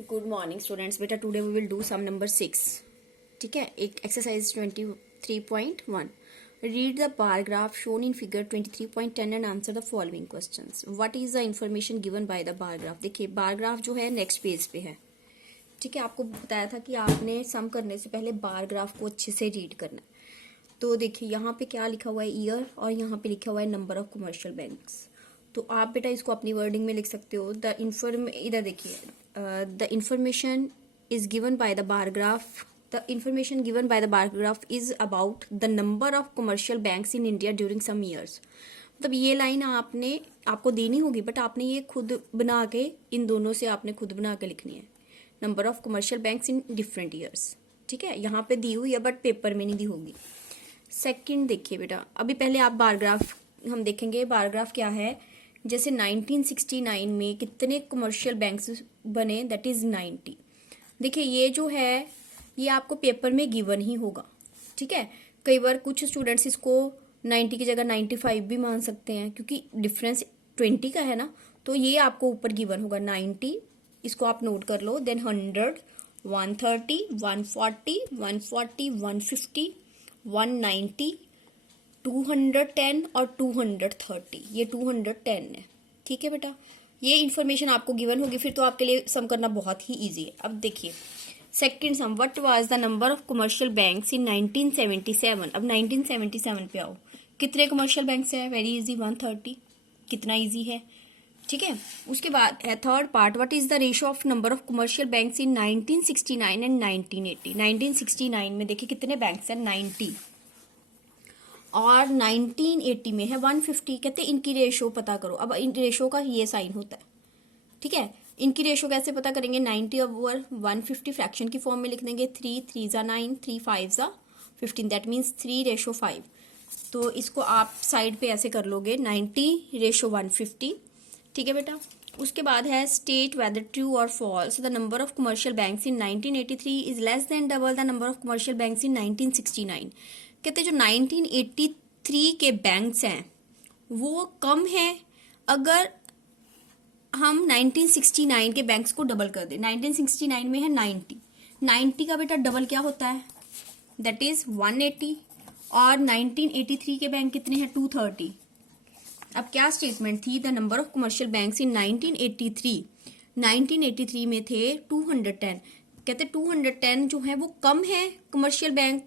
Good morning students. बेटा today we will do some number 6। ठीक है, एक exercise 23.1। Read the bar graph shown in figure 23.10 and answer the following questions. What is the information given by the bar graph. देखिए bar graph जो है next page पे है। ठीक है, आपको बताया था कि आपने सम करने से पहले बार ग्राफ को अच्छे से रीड करना है। तो देखिए यहाँ पे क्या लिखा हुआ है, ईयर, और यहाँ पे लिखा हुआ है नंबर ऑफ कमर्शियल बैंक्स। तो आप बेटा इसको अपनी वर्डिंग में लिख सकते हो। इधर देखिए, the information is given by the bar graph. The information given by the bar graph is about the number of commercial banks in India during some years. मतलब ये लाइन आपको देनी होगी, बट आपने ये खुद बना के, इन दोनों से आपने खुद बना के लिखनी है। Number of commercial banks in different years. ठीक है, यहाँ पे दी हुई है बट पेपर में नहीं दी होगी। सेकंड देखिए बेटा, अभी पहले आप बार ग्राफ हम देखेंगे। बार ग्राफ क्या है, जैसे 1969 में कितने कमर्शियल बैंक्स बने, दैट इज 90। देखिए ये जो है ये आपको पेपर में गिवन ही होगा। ठीक है, कई बार कुछ स्टूडेंट्स इसको 90 की जगह 95 भी मान सकते हैं, क्योंकि डिफरेंस 20 का है ना। तो ये आपको ऊपर गिवन होगा 90, इसको आप नोट कर लो। देन 100, 130, 140, 140, 150, 190, 210 और 230। ये 210 है। ठीक है बेटा, ये इन्फॉर्मेशन आपको गिवन होगी, फिर तो आपके लिए सम करना बहुत ही इजी है। अब देखिए second some, what was the number of commercial banks इन 1977। अब 1977 पे आओ, कितने कमर्शियल बैंक्स है, वेरी इजी, 130। कितना इजी है। ठीक है, उसके बाद है third part, what is the ratio of number of commercial banks in 1969 and 1980। 1969 में देखिए कितने बैंक्स हैं, 90, और 1980 में है 150। कहते हैं इनकी रेशो पता करो। अब इन रेशो का ये साइन होता है। ठीक है, इनकी रेशो कैसे पता करेंगे, 90 ओवर 150 फ्रैक्शन की फॉर्म में लिख देंगे। 3 3 जा 9, 3 5 जा 15, दैट मीन्स 3:5। तो इसको आप साइड पे ऐसे कर लोगे, 90:150। ठीक है बेटा, उसके बाद है स्टेट वेदर ट्रू और false the number of commercial banks in 1983 is less than double the number of commercial banks in 1969। कहते जो 1983 के बैंक्स हैं वो कम है अगर हम 1969 के बैंक्स को डबल कर दें। 1969 में है 90 का बेटा डबल क्या होता है, दैट इज 180। और 1983 के बैंक कितने हैं, 230। अब क्या स्टेटमेंट थी, the number of commercial banks in 1983 में थे 210। कहते 210 जो है वो कम है कमर्शियल बैंक,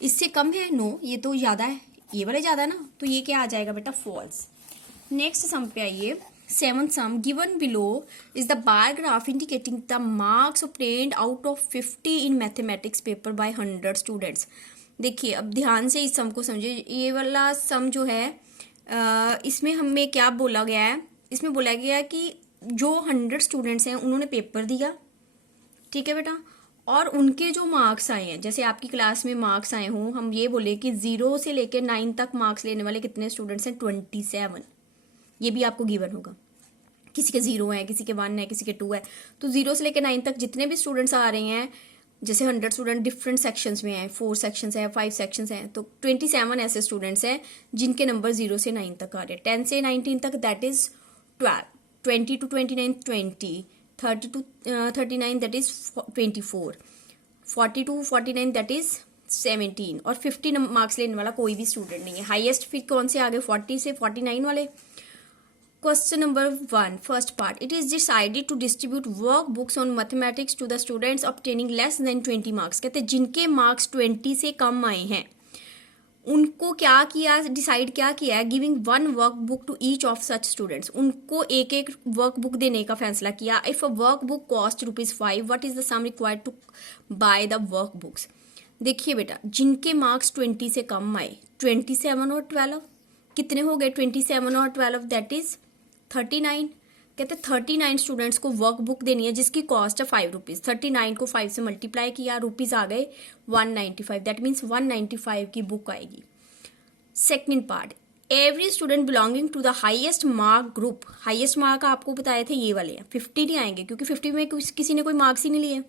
इससे कम है, नो ये तो ज्यादा है, ये वाले ज्यादा है ना, तो ये क्या आ जाएगा बेटा, फॉल्स। नेक्स्ट सम पे आइए, seventh sum, given below is the bar graph indicating the marks obtained out of 50 in mathematics paper by 100 students. देखिए अब ध्यान से इस सम को समझिए। ये वाला सम जो है इसमें हमें क्या बोला गया है, इसमें बोला गया है कि जो 100 स्टूडेंट्स हैं उन्होंने पेपर दिया। ठीक है बेटा, और उनके जो मार्क्स आए हैं, जैसे आपकी क्लास में मार्क्स आए हों, हम ये बोले कि 0 से लेकर 9 तक मार्क्स लेने वाले कितने स्टूडेंट्स हैं, 27। ये भी आपको गिवन होगा। किसी के 0 है, किसी के 1 है, किसी के 2 है। तो 0 से लेकर 9 तक जितने भी स्टूडेंट्स आ रहे हैं, जैसे 100 स्टूडेंट डिफरेंट सेक्शंस में हैं, 4 सेक्शंस हैं, 5 सेक्शंस हैं, तो 27 ऐसे स्टूडेंट्स हैं जिनके नंबर 0 से 9 तक आ रहे हैं। 10 से 19 तक that is 12, 20 to 29 20, 30 to 39 that is 24, 40 to 49 that is 17, और 50 मार्क्स लेने वाला कोई भी स्टूडेंट नहीं है। हाईएस्ट फिर कौन से आगे, 40 से 49 वाले। Question number 1, first part. It is decided to distribute workbooks on mathematics to the students obtaining less than 20 marks. कहते हैं जिनके मार्क्स 20 से कम आए हैं उनको क्या किया, डिसाइड क्या किया है, giving 1 workbook to each of such students. उनको एक एक वर्कबुक देने का फैसला किया। If a workbook cost ₹5, what is the sum required to buy the workbooks. देखिए बेटा, जिनके मार्क्स 20 से कम आए, 27 और 12 कितने हो गए, 27 और 12 दैट इज 39। कहते 39 स्टूडेंट्स को वर्कबुक देनी है जिसकी कॉस्ट है ₹5। 39 को 5 से मल्टीप्लाई किया, रुपीज आ गए 195, दैट मीन्स 195 की बुक आएगी। Second part, every student belonging to the highest mark group. Highest mark आपको बताए थे ये वाले हैं, 50 नहीं आएंगे क्योंकि 50 में किसी ने कोई मार्क्स ही नहीं लिए।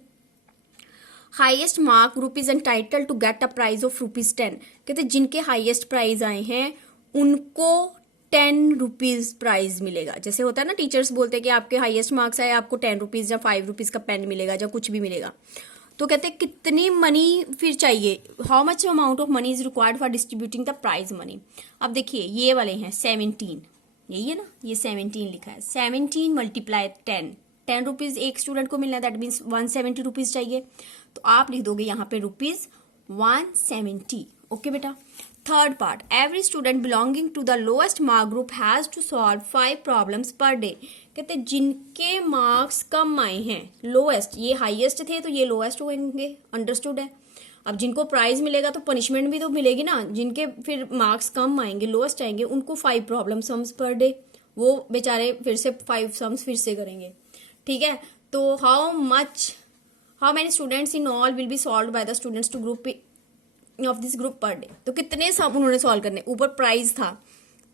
Highest mark group is entitle to get a prize of ₹10। कहते जिनके हाईएस्ट प्राइज आए हैं उनको ₹10 प्राइज मिलेगा। जैसे होता है ना, टीचर्स बोलते हैं कि आपके हाईएस्ट मार्क्स आए आपको ₹10 या ₹5 का पेन मिलेगा या कुछ भी मिलेगा। तो कहते हैं कितनी मनी फिर चाहिए, how much amount of money is required for distributing the prize money. अब देखिए ये वाले हैं 17, यही है ना, ये 17 लिखा है, 17 मल्टीप्लाई 10 एक स्टूडेंट को मिलना है, दैट मीन्स ₹170 चाहिए। तो आप लिख दोगे यहाँ पे ₹170। ओके बेटा। Third part, every student belonging to the lowest mark group has to solve 5 problems per day. कहते हैं जिनके मार्क्स कम आए हैं, लोएस्ट, ये हाईएस्ट थे तो ये लोएस्ट होंगे, अंडरस्टूड है। अब जिनको प्राइज मिलेगा तो पनिशमेंट भी तो मिलेगी ना, जिनके फिर मार्क्स कम आएंगे, लोएस्ट आएंगे, उनको 5 प्रॉब्लम सम्स पर डे, वो बेचारे फिर से 5 सम्स फिर से करेंगे। ठीक है, तो how many students in all will be solve by the students to group of this group per day. तो कितने सब उन्होंने सॉल्व करने, ऊपर प्राइज था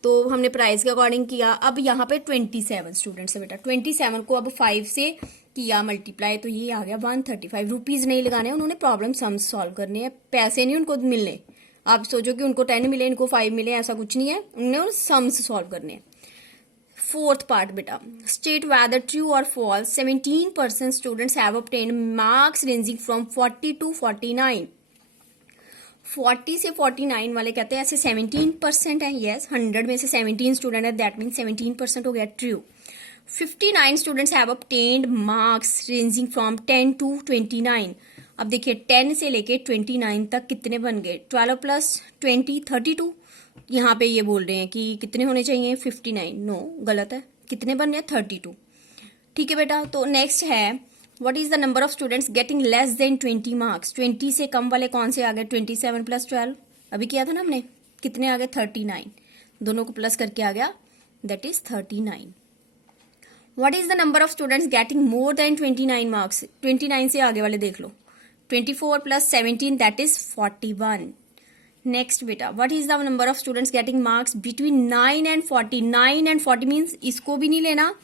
तो हमने प्राइस के अकॉर्डिंग किया। अब यहाँ पे 27 स्टूडेंट्स है बेटा, 27 को अब 5 से किया मल्टीप्लाई, तो ये आ गया ₹135 नहीं लगाने, उन्होंने प्रॉब्लम सम्स सॉल्व करने हैं, पैसे नहीं उनको मिलने। आप सोचो कि उनको 10 मिले इनको 5 मिले, ऐसा कुछ नहीं है, उन्होंने सम्स सॉल्व करने हैं। फोर्थ पार्ट बेटा, स्टेट वेदर ट्रू और false 17% students have obtained marks ranging from 40 to 49। 40 से 49 वाले कहते हैं ऐसे 17% है, यस, 100 में से 17 स्टूडेंट है, दैट मीन 17% हो गया true. 59 students have obtained marks ranging from 10 to 29। अब देखिए 10 से लेके 29 तक कितने बन गए, 12 + 20 32। यहाँ पे ये बोल रहे हैं कि कितने होने चाहिए 59, नो गलत है, कितने बन गए 32। ठीक है बेटा। तो नेक्स्ट है, what is the number of students getting less than 20 marks. 20 से कम वाले कौन से आ गए, 27 + 12 अभी किया था ना हमने, कितने आ गए 39, दोनों को प्लस करके आ गया, that is 39। What is the number of students getting more than 29 marks, 29 से आगे वाले देख लो, 24 + 17 दैट इज 41। नेक्स्ट बेटा, what is the number of students getting marks between 9 and 40। 9 and 40 means इसको भी नहीं लेना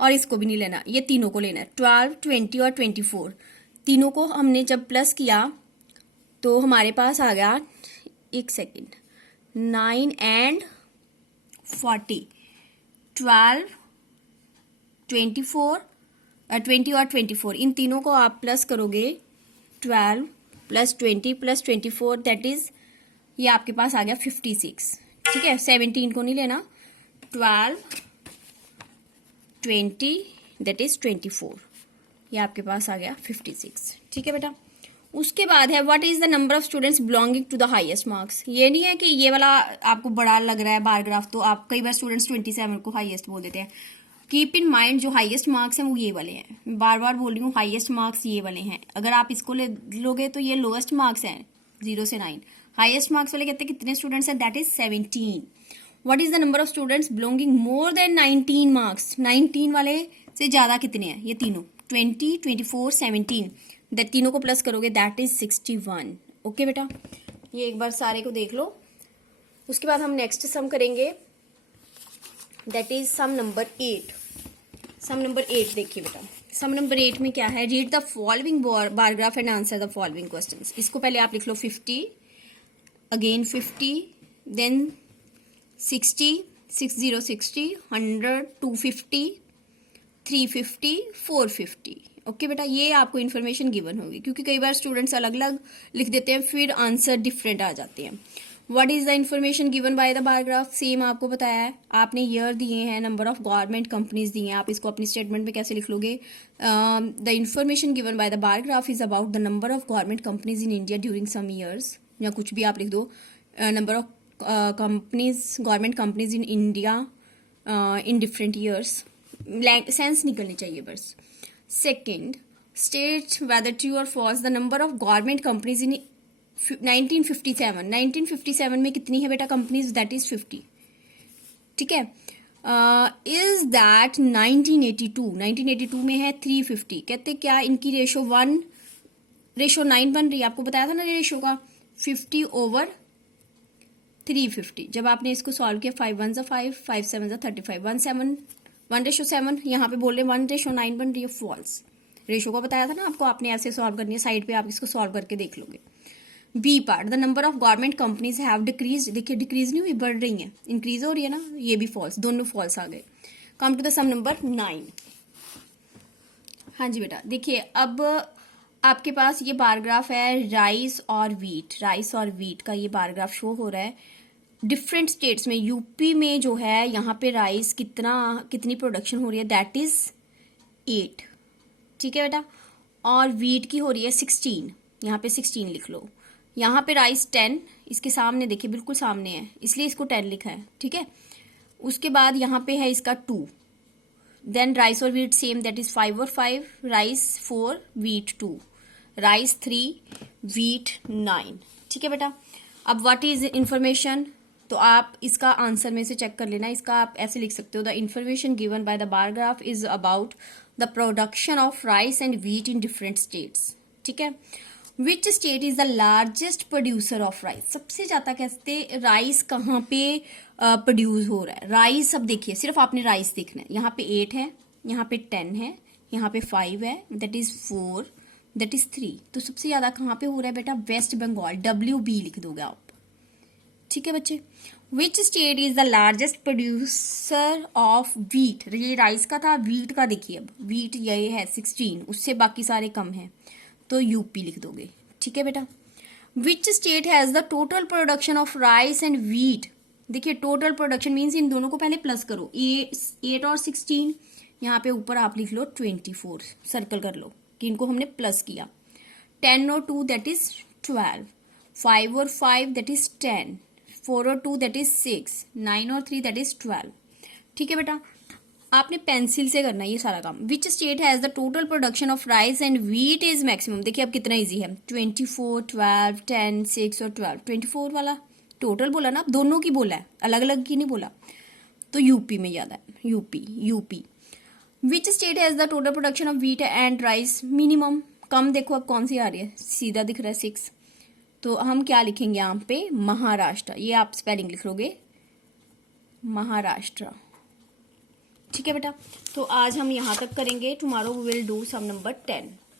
और इसको भी नहीं लेना, ये तीनों को लेना है, 12, 20 और 24। तीनों को हमने जब प्लस किया तो हमारे पास आ गया, एक सेकेंड, 9 and 40, 12, 24, 20 और 24, इन तीनों को आप प्लस करोगे, 12 + 20 + 24 दैट इज, ये आपके पास आ गया 56। ठीक है, 17 को नहीं लेना, 12, 20 दैट इज 24, ये आपके पास आ गया 56। ठीक है बेटा। उसके बाद है, what is the number of students belonging to the highest marks. ये नहीं है कि ये वाला आपको बड़ा लग रहा है बार ग्राफ, तो आप कई बार स्टूडेंट्स 27 को हाईएस्ट बोल देते हैं। कीप इन माइंड जो हाईएस्ट मार्क्स हैं वो ये वाले हैं, बार बार बोल रही हूँ, हाईएस्ट मार्क्स ये वाले हैं। अगर आप इसको ले लोगे तो ये लोएस्ट मार्क्स हैं 0 से 9। हाईएस्ट मार्क्स वाले कहते हैं कितने स्टूडेंट्स हैं, that is 17। What is the number of students belonging more than 19 marks. 19 वाले से ज्यादा कितने हैं, ये तीनों, 20, 24, 17, दैट तीनों को प्लस करोगे दैट इज 61। ओके बेटा, ये एक बार सारे को देख लो। उसके बाद हम नेक्स्ट सम करेंगे, that is sum number 8। Sum number 8 देखिए बेटा, सम नंबर 8 में क्या है, read the following bar graph and answer the following questions. इसको पहले आप लिख लो 50, अगेन 50, देन 60, 60, 60, 100, 250, 350, 450। ओके बेटा, ये आपको इन्फॉर्मेशन गिवन होगी, क्योंकि कई बार स्टूडेंट्स अलग अलग लिख देते हैं फिर आंसर डिफरेंट आ जाते हैं। What is the information given by the bar graph, same आपको बताया है, आपने ईयर दिए हैं, नंबर ऑफ गवर्नमेंट कंपनीज दिए हैं, आप इसको अपनी स्टेटमेंट में कैसे लिख लोगे, the information given by the bar graph is about the number of government companies in India during some years, या कुछ भी आप लिख दो, number of companies, government companies in India in different years, sense निकलनी चाहिए बस। सेकेंड, स्टेट वेदर ट्रू और false the number of government companies in 1957। 1957 में कितनी है बेटा कंपनीज, दैट इज 50। ठीक है, इज दैट 1982 में है 350। कहते क्या इनकी रेशो 1:9 बन रही है, आपको बताया था ना रेशो का, 50/350। जब आपने इसको सॉल्व किया, 5 1 5, 5 7 35, 1:7, यहाँ पे बोल रहे 1:9 बन रही है, फॉल्स। रेशो को बताया था ना आपको, आपने ऐसे सॉल्व करनी है, साइड पे आप इसको सॉल्व करके देख लोगे। B part, the number of government companies have decrease, देखिए डिक्रीज नहीं हुई, बढ़ रही है, इंक्रीज हो रही है ना, ये भी फॉल्स, दोनों फॉल्स आ गए। Come to the sum number 9। हाँ जी बेटा, देखिए अब आपके पास ये बार ग्राफ है राइस और वीट, राइस और वीट का ये बार ग्राफ शो हो रहा है डिफरेंट स्टेट्स में। यूपी में जो है यहाँ पे राइस कितनी प्रोडक्शन हो रही है, दैट इज 8, ठीक है बेटा, और वीट की हो रही है 16, यहाँ पे 16 लिख लो। यहाँ पे राइस 10, इसके सामने देखिए बिल्कुल सामने है, इसलिए इसको 10 लिखा है, ठीक है। उसके बाद यहाँ पे है इसका 2, देन राइस और वीट सेम, दैट इज 5 और 5, राइस 4, वीट 2, राइस 3, वीट 9, ठीक है बेटा। अब व्हाट इज इंफॉर्मेशन, तो आप इसका आंसर में से चेक कर लेना। इसका आप ऐसे लिख सकते हो, the information given by the bar graph is about the production of rice and wheat in different states, ठीक है। Which state is the largest producer of rice, सबसे ज्यादा कहते राइस कहाँ पे प्रोड्यूस हो रहा है। राइस अब देखिए, सिर्फ आपने राइस देखना है, यहाँ पे 8 है, यहाँ पे 10 है, यहाँ पे 5 है, दैट इज 4, दैट इज 3, तो सबसे ज्यादा कहाँ पे हो रहा है बेटा, वेस्ट बंगाल, WB लिख दोगे आप, ठीक है बच्चे। Which state is the largest producer of wheat, ये राइस का था, वीट का देखिए, अब वीट ये है 16, उससे बाकी सारे कम है, तो यूपी लिख दोगे, ठीक है बेटा। विच state has the total production of rice and wheat, देखिए टोटल प्रोडक्शन मीन्स इन दोनों को पहले प्लस करो, 8 और 16, यहाँ पे ऊपर आप लिख लो 24, सर्कल कर लो कि इनको हमने प्लस किया। 10 और 2 दैट इज 12, 5 और 5 दैट इज 10, 4 और 2 दैट इज 6, 9 और 3 दैट इज 12, ठीक है बेटा। आपने पेंसिल से करना है ये सारा काम। विच state has the total production of rice and wheat is maximum, देखिए अब कितना इजी है, 24, 12, 10, 6 और 12, 24 वाला टोटल बोला ना, दोनों की बोला है, अलग अलग की नहीं बोला, तो यूपी में ज्यादा है, UP. Which state has the total production of wheat and rice minimum, कम देखो अब कौन सी आ रही है, सीधा दिख रहा है 6, तो हम क्या लिखेंगे यहाँ पे, महाराष्ट्र, ये आप स्पेलिंग लिख लोगे महाराष्ट्र, ठीक है बेटा। तो आज हम यहाँ तक करेंगे, tomorrow we will do some number 10।